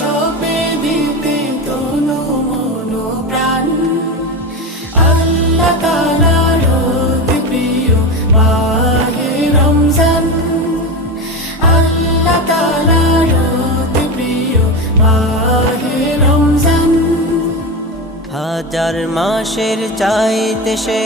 সপে দিতে তনু মন প্রাণ। আল্লাহ তাআলার অতি প্রিয় মাহে রমজান, আল্লাহ তাআলার অতি প্রিয় মাহে রমজান। হাজার মাসের চাইতে সে